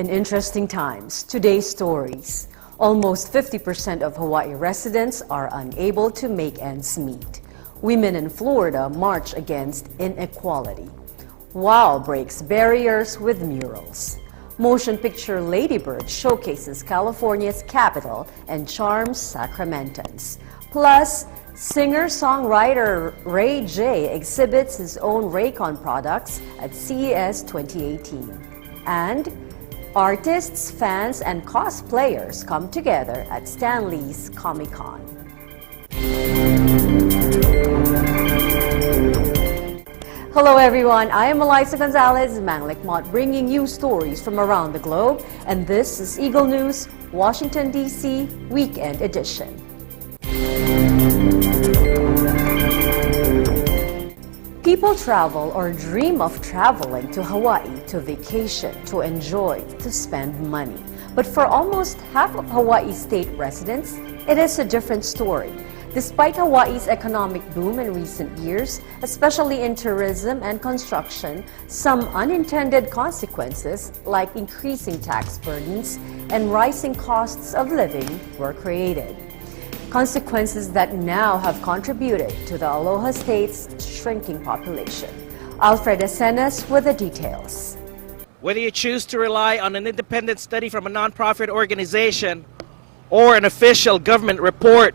In interesting times, today's stories. Almost 50% of Hawaii residents are unable to make ends meet. Women in Florida march against inequality. WOW breaks barriers with murals. Motion picture Lady Bird showcases California's capital and charms Sacramentans. Plus, singer-songwriter Ray J exhibits his own Raycon products at CES 2018. And artists, fans, and cosplayers come together at Stan Lee's Comic-Con. Hello everyone, I am Eliza Gonzalez, Manglik Mott, bringing you stories from around the globe, and this is Eagle News, Washington, D.C. Weekend Edition. People travel or dream of traveling to Hawaii to vacation, to enjoy, to spend money. But for almost half of Hawaii's state residents, it is a different story. Despite Hawaii's economic boom in recent years, especially in tourism and construction, some unintended consequences like increasing tax burdens and rising costs of living were created. Consequences that now have contributed to the Aloha State's shrinking population. Alfred Acenas with the details. Whether you choose to rely on an independent study from a nonprofit organization or an official government report,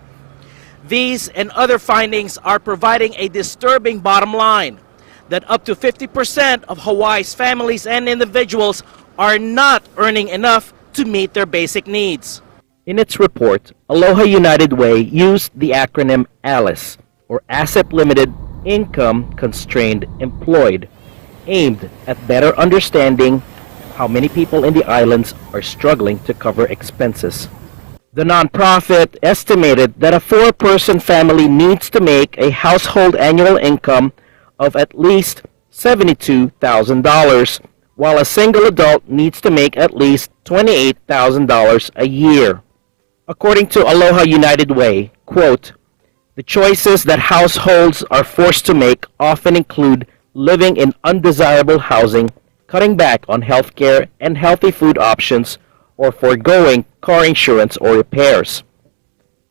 these and other findings are providing a disturbing bottom line that up to 50% of Hawaii's families and individuals are not earning enough to meet their basic needs. In its report, Aloha United Way used the acronym ALICE, or Asset Limited Income Constrained Employed, aimed at better understanding how many people in the islands are struggling to cover expenses. The nonprofit estimated that a four-person family needs to make a household annual income of at least $72,000, while a single adult needs to make at least $28,000 a year. According to Aloha United Way, quote, "The choices that households are forced to make often include living in undesirable housing, cutting back on health care and healthy food options, or foregoing car insurance or repairs."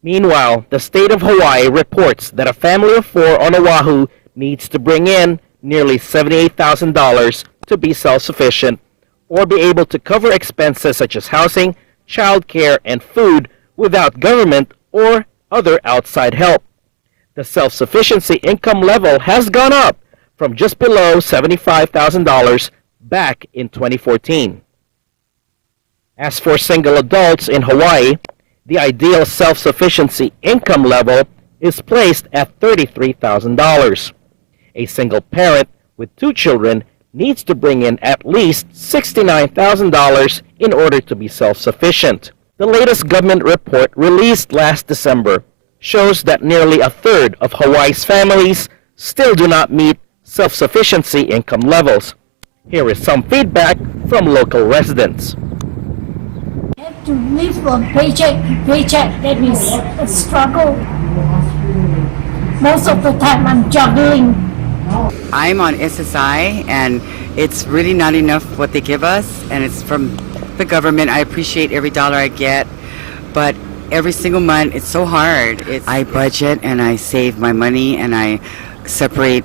Meanwhile, the state of Hawaii reports that a family of four on Oahu needs to bring in nearly $78,000 to be self-sufficient or be able to cover expenses such as housing, child care, and food without government or other outside help. The self-sufficiency income level has gone up from just below $75,000 back in 2014. As for single adults in Hawaii, the ideal self-sufficiency income level is placed at $33,000. A single parent with two children needs to bring in at least $69,000 in order to be self-sufficient. The latest government report released last December shows that nearly a third of Hawaii's families still do not meet self-sufficiency income levels. Here is some feedback from local residents. I have to live from paycheck to paycheck. That is a struggle. Most of the time I'm juggling. I'm on SSI and it's really not enough what they give us, and it's from the government. I appreciate every dollar I get, but every single month it's so hard. I budget and I save my money and I separate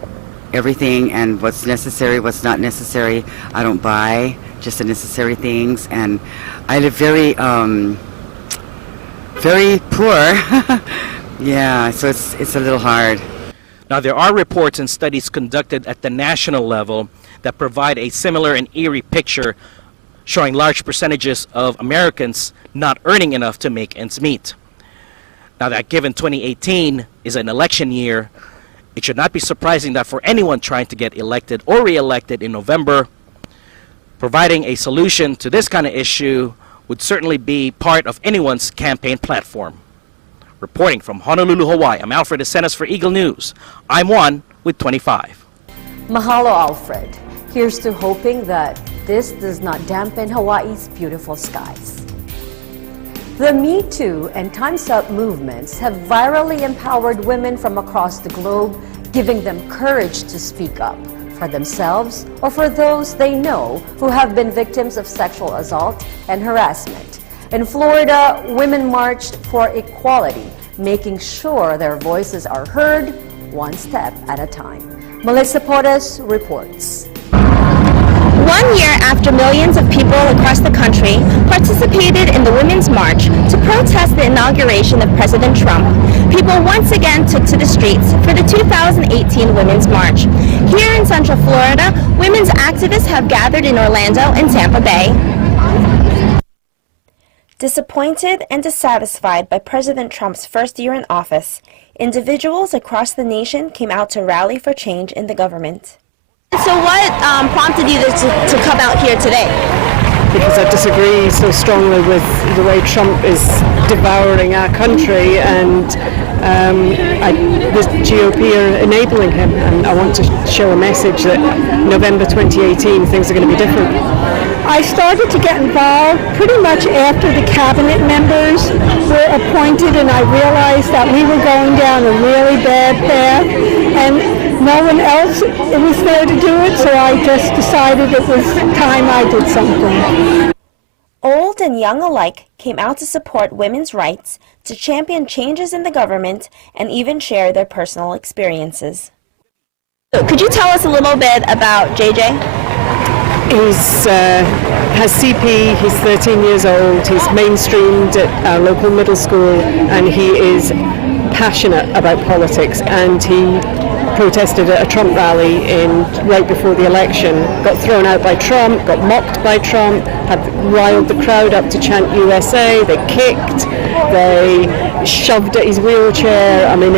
everything and what's necessary, what's not necessary. I don't buy just the necessary things, and I live very poor. Yeah, so it's a little hard. Now, there are reports and studies conducted at the national level that provide a similar and eerie picture showing large percentages of Americans not earning enough to make ends meet. Now that given 2018 is an election year, it should not be surprising that for anyone trying to get elected or re-elected in November, providing a solution to this kind of issue would certainly be part of anyone's campaign platform. Reporting from Honolulu, Hawaii, I'm Alfred Acenas for Eagle News. I'm one with 25. Mahalo, Alfred. Here's to hoping that this does not dampen Hawaii's beautiful skies. The Me Too and Time's Up movements have virally empowered women from across the globe, giving them courage to speak up for themselves or for those they know who have been victims of sexual assault and harassment. In Florida, women marched for equality, making sure their voices are heard one step at a time. Melissa Portes reports. 1 year after millions of people across the country participated in the Women's March to protest the inauguration of President Trump, people once again took to the streets for the 2018 Women's March. Here in Central Florida, women's activists have gathered in Orlando and Tampa Bay. Disappointed and dissatisfied by President Trump's first year in office, individuals across the nation came out to rally for change in the government. So what prompted you to come out here today? Because I disagree so strongly with the way Trump is devouring our country, and the GOP are enabling him, and I want to show a message that November 2018 things are going to be different. I started to get involved pretty much after the cabinet members were appointed, and I realized that we were going down a really bad path, and no one else was there to do it, so I just decided it was time I did something. Old and young alike came out to support women's rights, to champion changes in the government, and even share their personal experiences. Could you tell us a little bit about JJ? He's has CP, he's 13 years old, he's mainstreamed at our local middle school, and he is passionate about politics, and he protested at a Trump rally right before the election, got thrown out by Trump, got mocked by Trump, had riled the crowd up to chant USA, they kicked, they shoved at his wheelchair. I mean,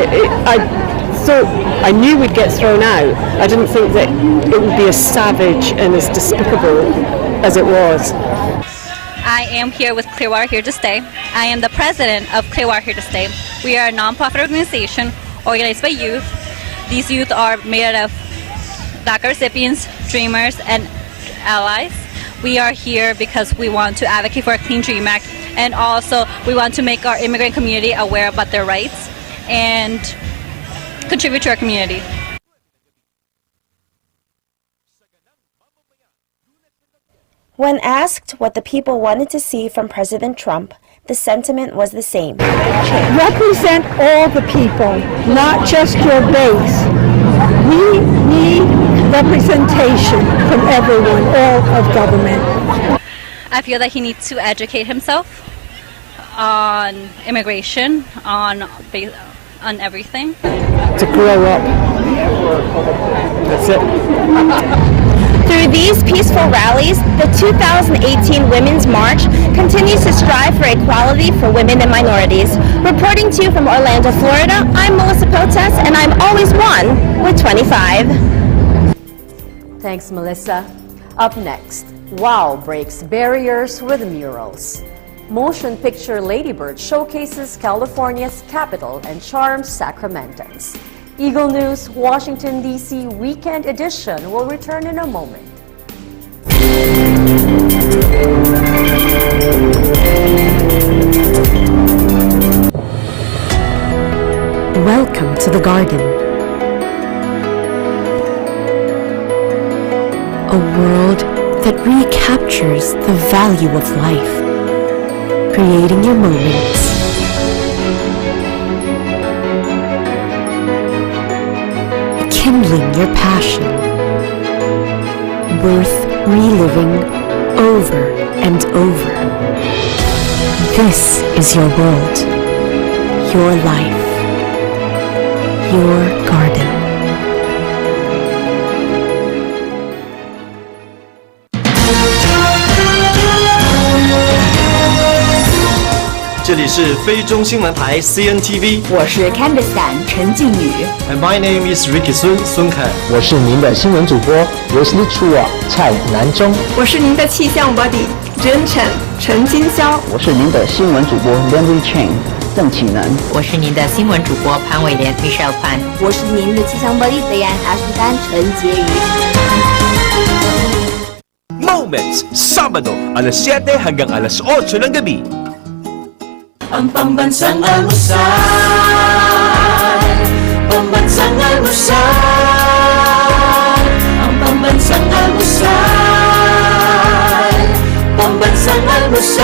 I knew we'd get thrown out. I didn't think that it would be as savage and as despicable as it was. I am here with Clearwater Here to Stay. I am the president of Clearwater Here to Stay. We are a nonprofit organization organized by youth. These youth are made up of DACA recipients, dreamers, and allies. We are here because we want to advocate for a Clean Dream Act, and also we want to make our immigrant community aware about their rights and contribute to our community. When asked what the people wanted to see from President Trump, the sentiment was the same. Represent all the people, not just your base. We need representation from everyone, all of government. I feel that he needs to educate himself on immigration, on everything. To grow up. That's it. Through these peaceful rallies, the 2018 Women's March continues to strive for equality for women and minorities. Reporting to you from Orlando, Florida, I'm Melissa Portes, and I'm always one with 25. Thanks, Melissa. Up next, WOW breaks barriers with murals. Motion picture Lady Bird showcases California's capital and charms Sacramentans. Eagle News Washington, D.C. Weekend Edition will return in a moment. Welcome to the garden. A world that recaptures the value of life, creating your moments. Kindling your passion, worth reliving over and over. This is your world, your life, your garden.这里是非中新闻台 CNTV， 我是 Candice 陈静宇 And my name is Ricky 孙凯，我是您的新闻主播 Wesley Chua 蔡南中，我是您的气象 buddy 真晨陈金霄，我是您的新闻主播 Landry Chen 邓启能，我是您的新闻主播潘伟莲 Michelle 潘，我是您的气象 buddy 北安 Ashley 丹陈洁瑜。Moments, Sabado, alas 7 hanggang alas 8 ng gabi. Ang pambansang almusal, pambansang almusal, ang Almusal.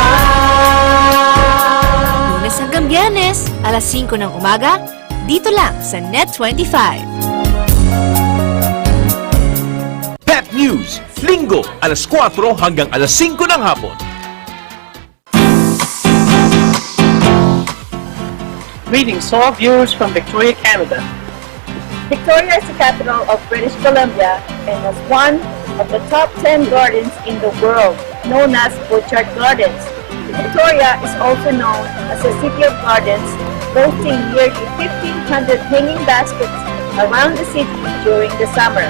Lunes hanggang Biyernes, alas 5 ng umaga, dito lang sa Net25. Pep News, Linggo, alas 4 hanggang alas 5 ng hapon. Greetings to all viewers from Victoria, Canada. Victoria is the capital of British Columbia and has one of the top 10 gardens in the world, known as Butchart Gardens. Victoria is also known as a city of gardens, boasting nearly 1,500 hanging baskets around the city during the summer.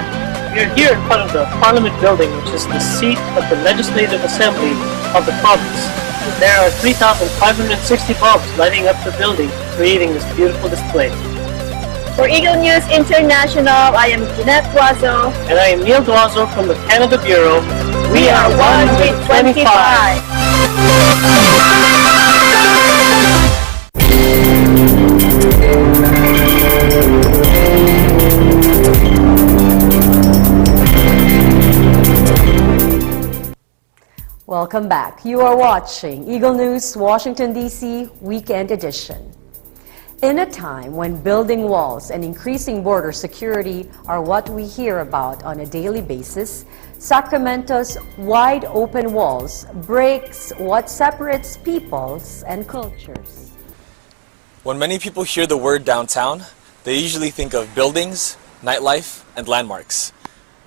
We are here in front of the Parliament building, which is the seat of the Legislative Assembly of the province. There are 3,560 bulbs lighting up the building, creating this beautiful display. For Eagle News International, I am Jeanette Guazo. And I am Neil Guazo from the Canada Bureau. We are one with 25. Welcome back. You are watching Eagle News, Washington, D.C. Weekend Edition. In a time when building walls and increasing border security are what we hear about on a daily basis, Sacramento's wide open walls breaks what separates peoples and cultures. When many people hear the word downtown, they usually think of buildings, nightlife, and landmarks.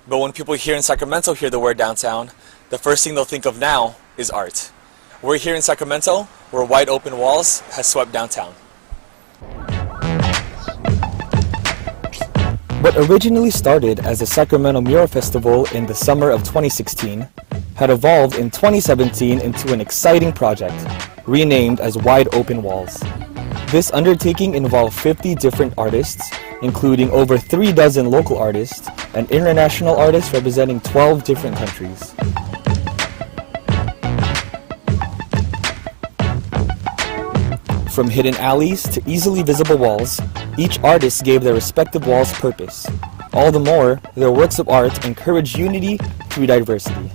But when people here in Sacramento hear the word downtown, the first thing they'll think of now is art. We're here in Sacramento, where wide open walls has swept downtown. What originally started as a Sacramento Mural Festival in the summer of 2016 had evolved in 2017 into an exciting project, renamed as Wide Open Walls. This undertaking involved 50 different artists, including over 36 local artists and international artists representing 12 different countries. From hidden alleys to easily visible walls, each artist gave their respective walls purpose. All the more, their works of art encourage unity through diversity.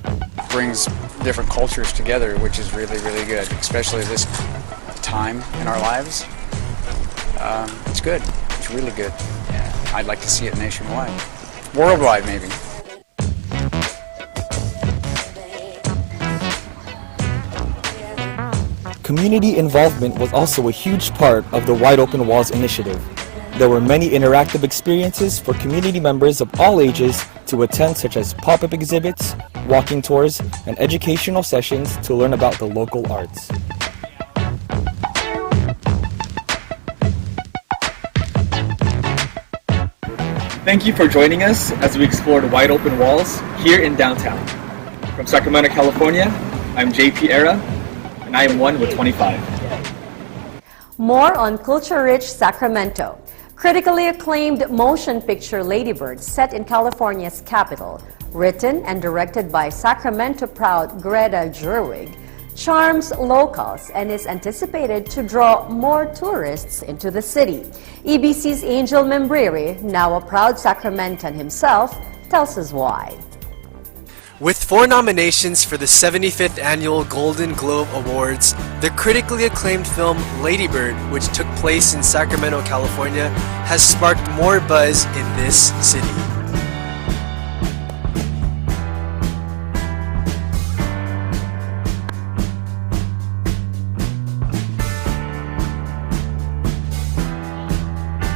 Brings different cultures together, which is really, really good, especially this time in our lives. It's good. It's really good. I'd like to see it nationwide. Worldwide, maybe. Community involvement was also a huge part of the Wide Open Walls initiative. There were many interactive experiences for community members of all ages to attend, such as pop-up exhibits, walking tours, and educational sessions to learn about the local arts. Thank you for joining us as we explored Wide Open Walls here in downtown. From Sacramento, California, I'm JP Era, and I am one with 25. More on culture-rich Sacramento. Critically acclaimed motion picture Lady Bird, set in California's capital, written and directed by Sacramento proud Greta Gerwig, charms locals and is anticipated to draw more tourists into the city. EBC's Angel Membriri, now a proud Sacramentan himself, tells us why. With 4 nominations for the 75th Annual Golden Globe Awards, the critically acclaimed film Lady Bird, which took place in Sacramento, California, has sparked more buzz in this city.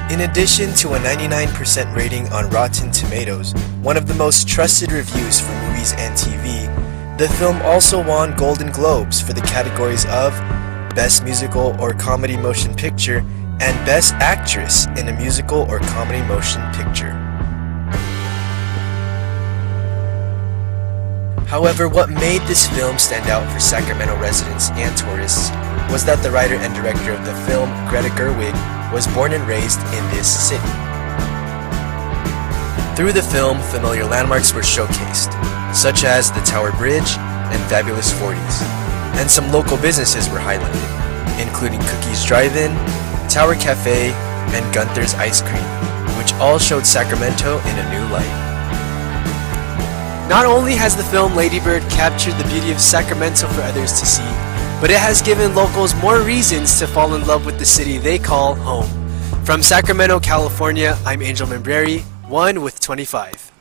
In addition to a 99% rating on Rotten Tomatoes, one of the most trusted reviews for movies and TV, the film also won Golden Globes for the categories of Best Musical or Comedy Motion Picture and Best Actress in a Musical or Comedy Motion Picture. However, what made this film stand out for Sacramento residents and tourists was that the writer and director of the film, Greta Gerwig, was born and raised in this city. Through the film, familiar landmarks were showcased, such as the Tower Bridge and Fabulous 40s, and some local businesses were highlighted, including Cookies Drive-In, Tower Cafe, and Gunther's Ice Cream, which all showed Sacramento in a new light. Not only has the film Lady Bird captured the beauty of Sacramento for others to see, but it has given locals more reasons to fall in love with the city they call home. From Sacramento, California, I'm Angel Membreri, 1 with 25.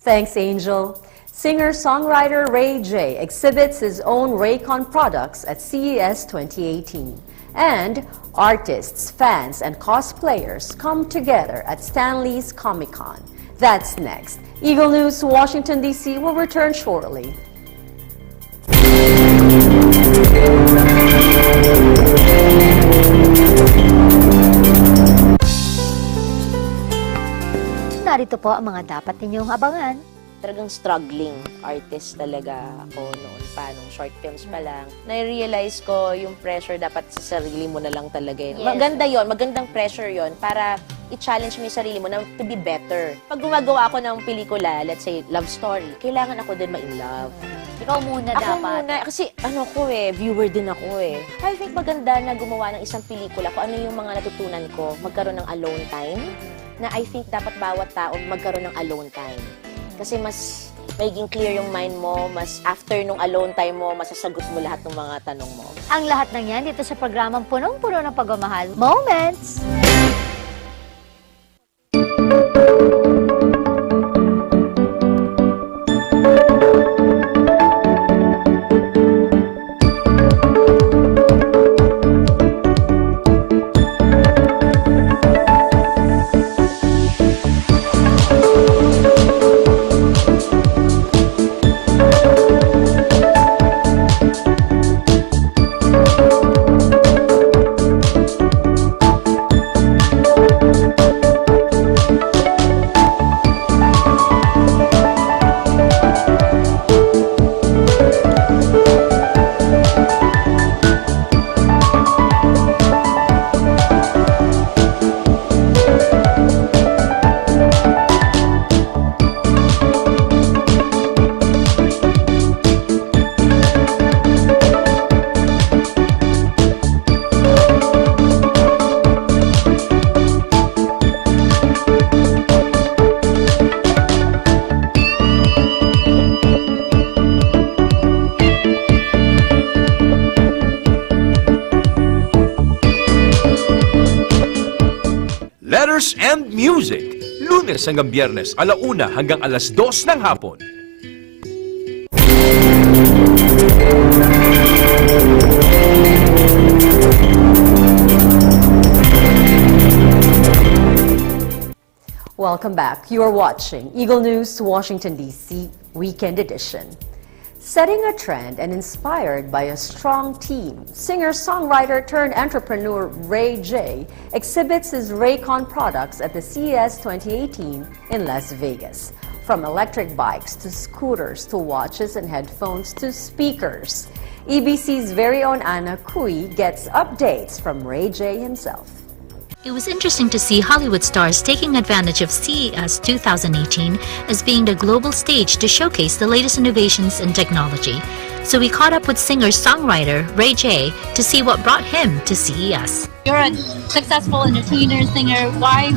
Thanks, Angel. Singer-songwriter Ray J exhibits his own Raycon products at CES 2018. And artists, fans, and cosplayers come together at Stanley's Comic-Con. That's next. Eagle News, Washington, D.C. will return shortly. Narito po ang mga dapat ninyong abangan. Talagang struggling artist talaga ako noon pa, nung short films pa lang. Na-realize ko yung pressure dapat sa sarili mo na lang talaga. Yes. Maganda yon, magandang pressure yon para i-challenge mo yung sarili mo na to be better. Pag gumagawa ako ng pelikula, let's say love story, kailangan ako din ma-in love. Ikaw muna ako dapat. Muna, kasi viewer din ako eh. I think maganda na gumawa ng isang pelikula kung ano yung mga natutunan ko, magkaroon ng alone time, na I think dapat bawat tao magkaroon ng alone time. Kasi mas magiging clear yung mind mo, mas after nung alone time mo, masasagot mo lahat ng mga tanong mo. Ang lahat ng yan dito sa programang punong-puno ng pagmamahal, Moments! Letters and Music, Lunes hanggang Biyernes, 1:00 hanggang 2:00 ng hapon. Welcome back. You are watching Eagle News, Washington, D.C. Weekend Edition. Setting a trend and inspired by a strong team, singer-songwriter turned entrepreneur Ray J exhibits his Raycon products at the CES 2018 in Las Vegas. From electric bikes to scooters to watches and headphones to speakers. EBC's very own Anna Cui gets updates from Ray J himself. It was interesting to see Hollywood stars taking advantage of CES 2018 as being the global stage to showcase the latest innovations in technology. So we caught up with singer-songwriter Ray J to see what brought him to CES. You're a successful entertainer, singer. Why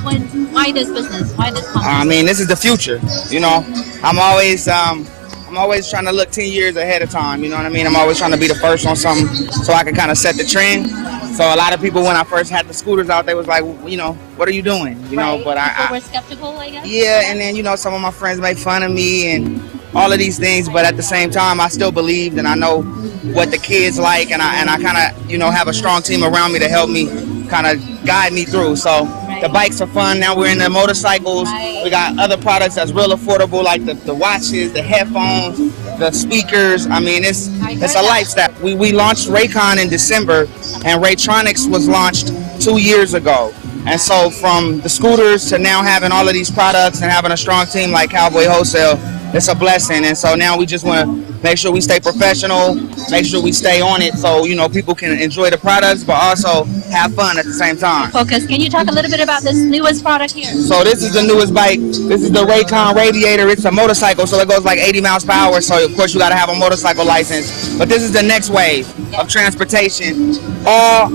this business? Why this company? I mean, this is the future. You know, I'm always trying to look 10 years ahead of time. You know what I mean? I'm always trying to be the first on something so I can kind of set the trend. So a lot of people, when I first had the scooters out, they was like, you know, what are you doing? You know, but people were skeptical, I guess. Yeah, and then you know, some of my friends make fun of me and all of these things, but at the same time, I still believed, and I know what the kids like, and I kind of, you know, have a strong team around me to help me kind of guide me through. So the bikes are fun. Now we're in the motorcycles. We got other products that's real affordable, like the watches, the headphones, the speakers. I mean, it's a lifestyle. We launched Raycon in December, and Raytronics was launched 2 years ago. And so from the scooters to now having all of these products and having a strong team like Cowboy Wholesale, it's a blessing. And so now we just want to make sure we stay professional, make sure we stay on it so, you know, people can enjoy the products but also have fun at the same time. Focus. Can you talk a little bit about this newest product here? So this is the newest bike. This is the Raycon Radiator. It's a motorcycle, so it goes like 80 miles per hour. So of course you got to have a motorcycle license. But this is the next wave of transportation, all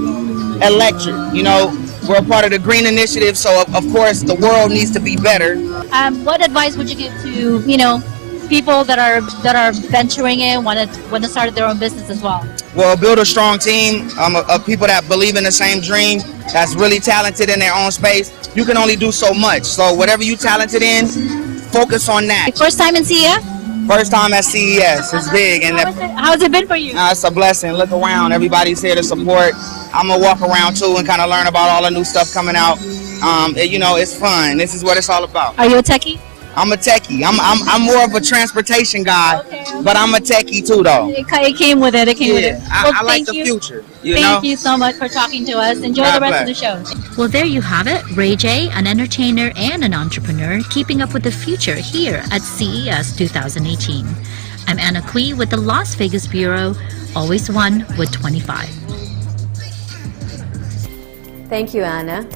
electric. You know, we're a part of the green initiative, so of course the world needs to be better. What advice would you give to, you know, people that are venturing in, want to start their own business as well? will build a strong team of people that believe in the same dream, that's really talented in their own space. You can only do so much. So whatever you're talented in, focus on that. First time in CES? First time at CES. It's big. And how's it been for you? It's a blessing. Look around. Everybody's here to support. I'm going to walk around too and kind of learn about all the new stuff coming out. It's fun. This is what it's all about. Are you a techie? I'm a techie. I'm more of a transportation guy, but I'm a techie too, though. It came with it. It came with it. Well, I like the future. Thank you so much for talking to us. Enjoy the rest of the show. Well, there you have it. Ray J, an entertainer and an entrepreneur, keeping up with the future here at CES 2018. I'm Anna Cui with the Las Vegas Bureau, always one with 25. Thank you, Anna.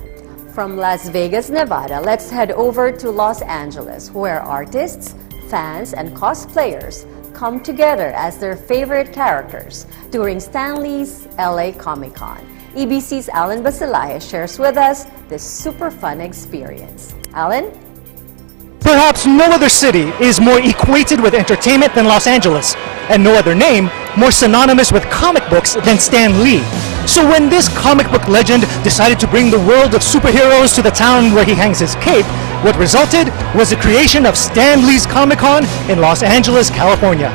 From Las Vegas, Nevada, let's head over to Los Angeles, where artists, fans, and cosplayers come together as their favorite characters during Stan Lee's LA Comic-Con. EBC's Alan Basilaya shares with us this super fun experience. Alan? Perhaps no other city is more equated with entertainment than Los Angeles, and no other name more synonymous with comic books than Stan Lee. So when this comic book legend decided to bring the world of superheroes to the town where he hangs his cape, what resulted was the creation of Stan Lee's Comic-Con in Los Angeles, California.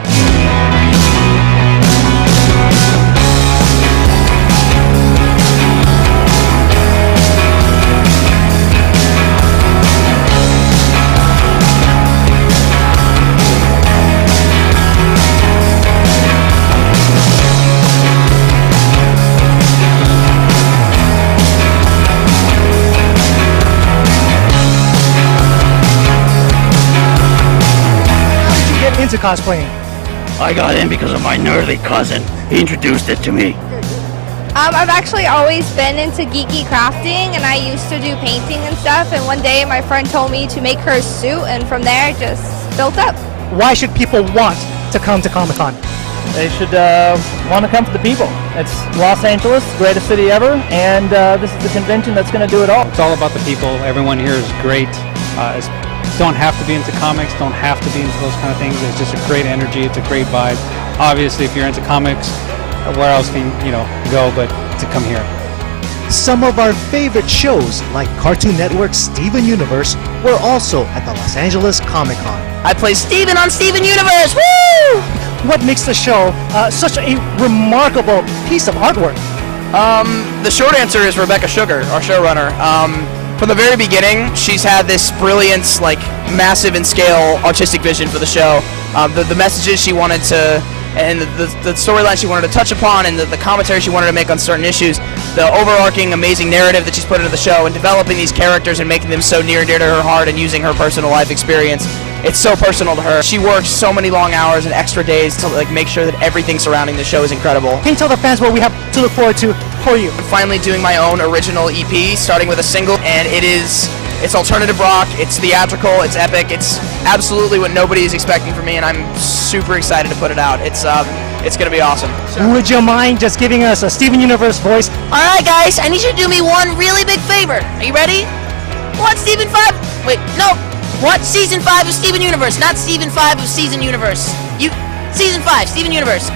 Into cosplaying? I got in because of my nerdy cousin. He introduced it to me. I've actually always been into geeky crafting, and I used to do painting and stuff, and one day my friend told me to make her a suit, and from there it just built up. Why should people want to come to Comic-Con? They should want to come for the people. It's Los Angeles, greatest city ever, and this is the convention that's going to do it all. It's all about the people. Everyone here is great. Don't have to be into comics, don't have to be into those kind of things. It's just a great energy, it's a great vibe. Obviously, if you're into comics, where else can you go but to come here? Some of our favorite shows, like Cartoon Network's Steven Universe, were also at the Los Angeles Comic-Con. I play Steven on Steven Universe, woo! What makes the show such a remarkable piece of artwork? The short answer is Rebecca Sugar, our showrunner. From the very beginning, she's had this brilliant, massive in scale artistic vision for the show. The messages she wanted to, and the storyline she wanted to touch upon, and the commentary she wanted to make on certain issues, the overarching amazing narrative that she's put into the show, and developing these characters and making them so near and dear to her heart, and using her personal life experience. It's so personal to her. She works so many long hours and extra days to make sure that everything surrounding the show is incredible. Can you tell the fans what we have to look forward to for you? I'm finally doing my own original EP, starting with a single, and it's alternative rock, it's theatrical, it's epic, it's absolutely what nobody is expecting from me, and I'm super excited to put it out. It's gonna be awesome. Would you mind just giving us a Steven Universe voice? All right, guys, I need you to do me one really big favor. Are you ready? What, Season 5? Wait, no. What? Season 5 of Steven Universe, not Season 5 of Season Universe. Season 5, Steven Universe.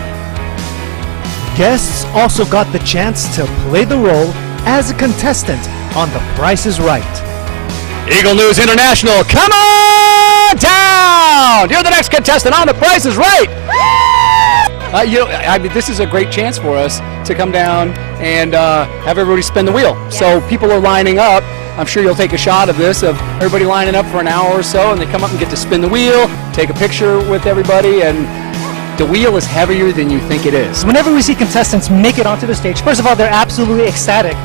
Guests also got the chance to play the role as a contestant on The Price is Right. Eagle News International, come on down! You're the next contestant on The Price is Right! This is a great chance for us to come down and have everybody spin the wheel. Yeah. So people are lining up. I'm sure you'll take a shot of this, of everybody lining up for an hour or so, and they come up and get to spin the wheel, take a picture with everybody, and the wheel is heavier than you think it is. Whenever we see contestants make it onto the stage, first of all, they're absolutely ecstatic,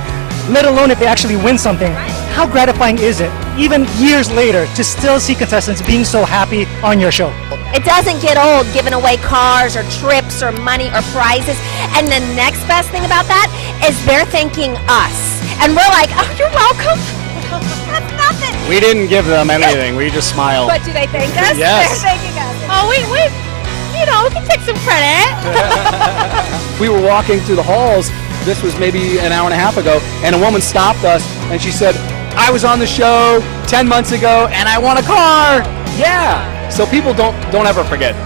let alone if they actually win something. How gratifying is it, even years later, to still see contestants being so happy on your show? It doesn't get old giving away cars or trips or money or prizes. And the next best thing about that is they're thanking us. And we're like, oh, you're welcome. That's nothing. We didn't give them anything. We just smiled. But do they thank us? Yes. They're thanking us. Oh, we can take some credit. We were walking through the halls. This was maybe an hour and a half ago, and a woman stopped us, and she said, I was on the show 10 months ago, and I won a car. Yeah. So people don't ever forget.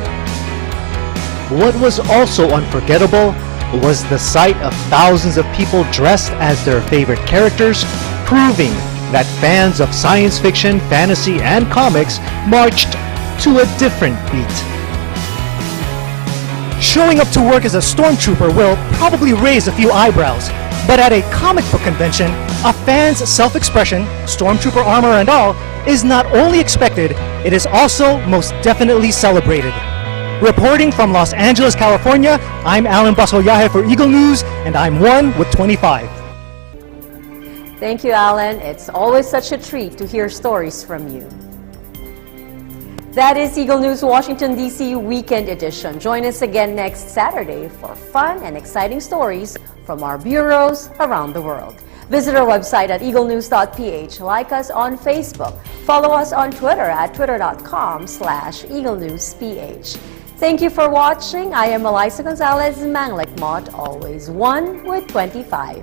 What was also unforgettable was the sight of thousands of people dressed as their favorite characters, proving that fans of science fiction, fantasy, and comics marched to a different beat. Showing up to work as a stormtrooper will probably raise a few eyebrows, but at a comic book convention, a fan's self-expression, stormtrooper armor and all, is not only expected, it is also most definitely celebrated. Reporting from Los Angeles, California, I'm Alan Basolyahe for Eagle News, and I'm 1 with 25. Thank you, Alan. It's always such a treat to hear stories from you. That is Eagle News Washington, D.C. Weekend Edition. Join us again next Saturday for fun and exciting stories from our bureaus around the world. Visit our website at Eaglenews.PH. Like us on Facebook. Follow us on Twitter at twitter.com/EagleNewsPH. Thank you for watching. I am Eliza Gonzalez Manglekmot, always 1 with 25.